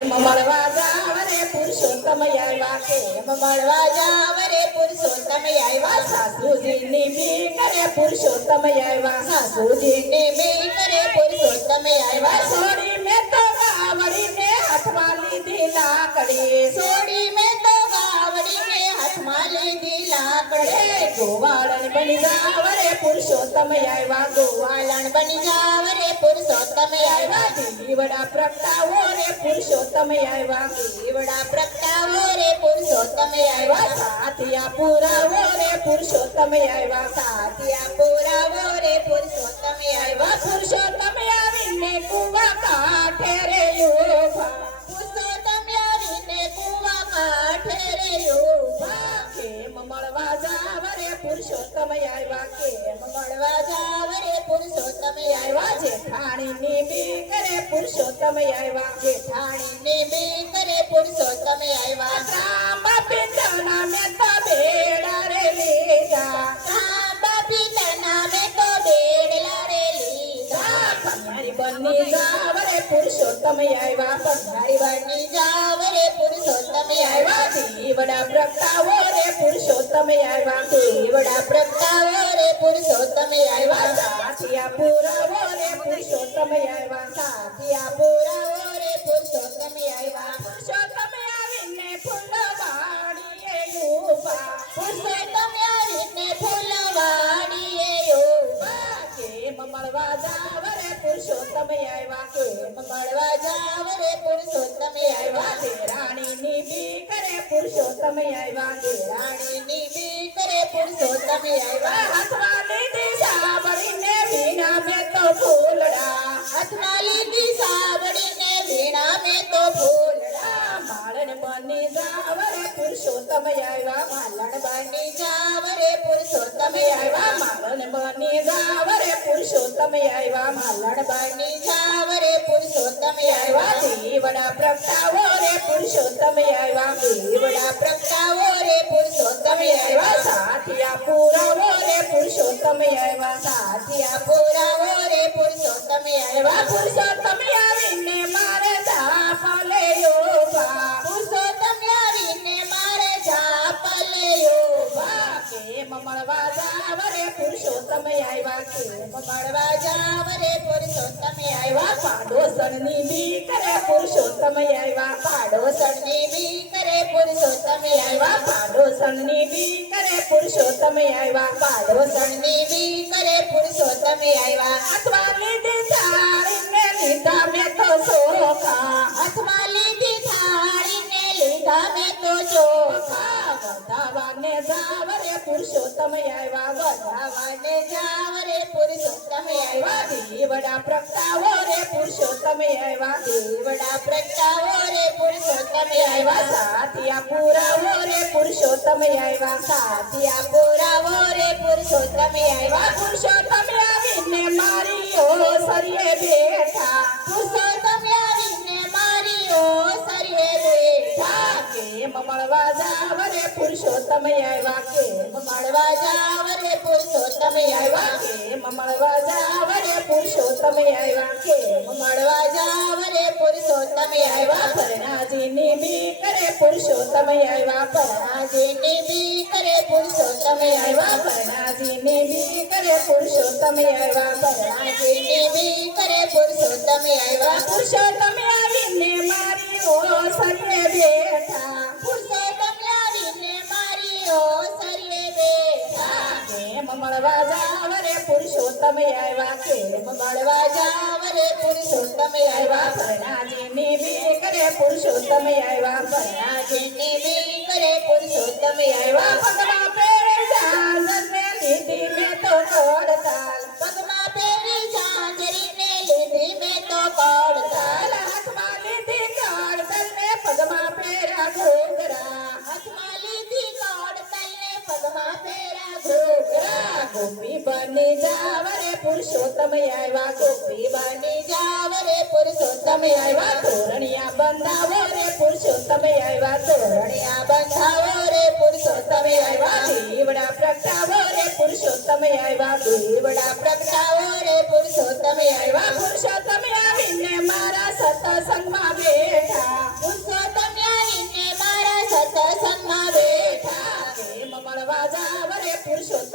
મળવા જાવ રે પુરુષોત્તમ આવ્યા કેમ મળવા જાવ રે પુરુષોત્તમ આવ્યા સાસુજીની બી કરે પુરુષોત્તમ આવ્યા સાસુજીની બી કરે પુરુષોત્તમ આવ્યા સોડી મેં તો ગાવડીને હાથમાં લીધી લાકડી સોડી મેં તો ગાવડીને હાથમાં લીધી લાકડી ગોવાળણ બની જાવ રે પુરુષોત્તમ આવ્યા ગોવાળણ બની જાવ રે પુરુષોત્તમ આવ્યા દીવડા પ્રગટાવો રે પુરુષોત્તમ આવ્યા દીવડા પ્રગટાવો રે પુરુષોત્તમ આવ્યા સાથિયા પુરાવો રે પુરુષોત્તમ આવ્યા સાથિયા પુરાવો રે પુરુષોત્તમ આવ્યા પુરુષોત્તમ આવીને કુવા કાંઠે રે ઉભા પુરુષોત્તમ આવીને કુવા કાંઠે રે ઉભા કેમ મળવા જાવ રે પુરુષોત્તમ આવ્યા કેમ મળવા જાવ રે પુરુષોત્તમ આવ્યા જેઠાણીની બી કરે પુરુષોત્તમ આવ્યા જેઠાણીની બી કરે પુરુષોત્તમ આવ્યા ત્રાંબા પિંડના મેં તો બેડા રે લીધા ત્રાંબા પિંડના મેં તો બેડલા રે લીધા પન્નારી બની જાવ રે પુરુષોત્તમ આવ્યા પન્નારી બની જાવ રે પુરુષોત્તમ આવ્યા દીવડા પ્રગટાવો રે પુરુષોત્તમ આવ્યા દીવડા પ્રગટાવો રે પુરુષોત્તમ આવ્યા સાથિયા પુરાવો રે પુરુષોત્તમ આવ્યા સાથિયા પુરાવો રે પુરુષોત્તમ આવ્યા પુરુષોત્તમ આવીને ફૂલવાડીએ ઉભા પુરુષોત્તમ આવીને ફૂલવાડીએ ઉભા કેમ મળવા જાવ રે પુરુષોત્તમ આવ્યા કેમ મળવા જાવ રે પુરુષોત્તમ આવ્યા દેરાણીની બી કરે પુરુષોત્તમ આવ્યા દેરાણીની બી કરે પુરુષોત્તમ આવ્યા હાથમાં લીધી સાબડીને વીણા મેં તો ફૂલડા હાથમાં લીધી સાબડીને વીણા મેં તો ફૂલડા માળન બની જાવ રે પુરુષોત્તમ આવ્યા માલણ બની જાવ રે પુરુષોત્તમ આવ્યા માળન બની જાવ રે પુરુષોત્તમ આવ્યા માલણ બની જાવ રે પુરુષોત્તમ આવ્યા દીવડા પ્રગટાવો રે પુરુષોત્તમ આવ્યા દીવડા પ્રગટાવો રે પુરુષોત્તમ આવ્યા સાથિયા પુરાવો રે પુરુષોત્તમ આવ્યા સાથિયા પુરાવો રે પુરુષોત્તમ આવ્યા પુરુષોત્તમ આવીને મારે ઝાપલે ઉભા પુરુષોત્તમ આવીને મારે ઝાપલે ઉભા કેમ મળવા જાવ રે પુરુષોત્તમ આવ્યા કેમ મળવા જાવ રે પુરુષોત્તમ આવ્યા પાડોસણની બી કરે પુરુષોત્તમ આવ્યા પાડોસણની બી કરે પુરુષોત્તમ આવ્યા પાડોસણની બી કરે પુરુષોત્તમ આવ્યા પાડોસણની બી કરે પુરુષોત્તમ આવ્યા હાથમાં લીધી થાળીને લીધા મેં તો ચોખા હાથમાં લીધી થાળીને લીધા મેં તો ચોખા વધાવાને જાવ રે પુરુષોત્તમ આવ્યા વધાવાને જાવ રે પુરુષોત્તમ આવ્યા દીવડા પ્રગટાવો રે પુરુષોત્તમ આવ્યા દીવડા પ્રગટાવો રે પુરુષોત્તમ આવ્યા સાથિયા પુરાવો રે પુરુષોત્તમ આવ્યા સાથિયા પુરાવો રે પુરુષોત્તમ આવ્યા પુરુષોત્તમ આવીને મારી ઓસરીએ બેઠા પુરુષોત્તમ આવીને મારી ઓસરીએ બેઠા કેમ મળવા જાવ રે પુરુષોત્તમ આવ્યા કેમ મળવા જાવ રે પુરુષોત્તમ આવ્યા કેમ મળવા જાવ રે પુરુષોત્તમ આવ્યા કેમ મળવા જાવ રે પુરુષોત્તમ આવ્યા પરણાજીની બી કરે પુરુષોત્તમ આવ્યા પરણાજીની બી કરે પુરુષોત્તમ આવ્યા પરણાજીની બી કરે પુરુષોત્તમ આવ્યા પરણાજીની બી કરે પુરુષોત્તમ આવ્યા પુરુષોત્તમ આવીને મારી ઓસરીએ બેઠા પુરુષોત્તમ આવીને મારી ઓસરીએ બેઠા કેમ મળવા જાવ રે પુરુષોત્તમ આવ્યા કેમ મળવા જાવ રે પુરુષોત્તમ આવ્યા પરણાજીની બી કરે પુરુષોત્તમ આવ્યા પરણાજીની બી કરે પુરુષોત્તમ આવ્યા પગમાં પહેરે ઝાંઝરને લીધી મેં તો કોડતાલ પગમાં પહેરી ઝાંઝરીને લીધી મેં તો કોડતાલ હાથમાં લીધી કોડતલને પગમાં પહેર્યા ઘૂઘરા હાથમાં લીધી કોડતલને પગમાં પહેર્યા ઘૂઘરા ગોપી બની જાવ રે પુરુષોત્તમ આવ્યા ગોપી બની જાવ રે પુરુષોત્તમ આવ્યા તોરણિયા બંધાવો રે પુરુષોત્તમ આવ્યા તોરણિયા બંધાવો રે પુરુષોત્તમ આવ્યા દીવડા પ્રગટાવો રે પુરુષોત્તમ આવ્યા દીવડા પ્રગટાવો રે પુરુષોત્તમ આવ્યા પુરુષોત્તમ આવીને મારા સત્સંગમાં બેઠા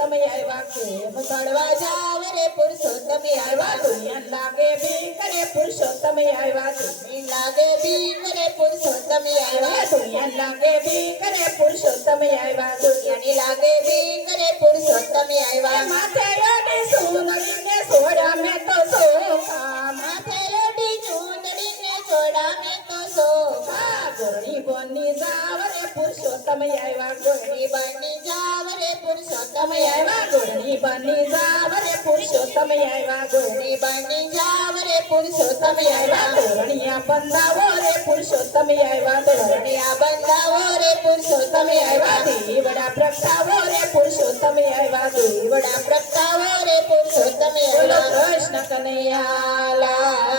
પુરુષોત્તમ આવ્યા કેમ મળવા જાવ રે પુરુષોત્તમ આવ્યા દુનિયા લાગે બીક રે પુરુષોત્તમ આવ્યા દુનિયા લાગે બીક રે પુરુષોત્તમ આવ્યા દુનિયા લાગે બીક રે પુરુષોત્તમ આવ્યા દુનિયાની લાગે બીક રે પુરુષોત્તમ આવ્યા માથે અડી સુંદરીને સોડા મેં તો સોખા માથે અડી સુંદરીને સોડા મેં તો સોખા ગોળી બની જાવ રે પુરુષોત્તમ આવ્યા ગોળી બની જાવ રે પુરુષોત્તમ આવ્યા ગોળી બની જાવ રે પુરુષોત્તમ આવ્યા ગોળી બની જાવ રે પુરુષોત્તમ આવ્યા ધોરણિયા બંધાવો રે પુરુષોત્તમ આવ્યા ધોરણિયા બંધાવો રે પુરુષોત્તમ આવ્યા દીવડા પ્રગટાવો રે પુરુષોત્તમ આવ્યા દીવડા પ્રગટાવો રે પુરુષોત્તમ આવ્યા કૃષ્ણ કનૈયા લાલ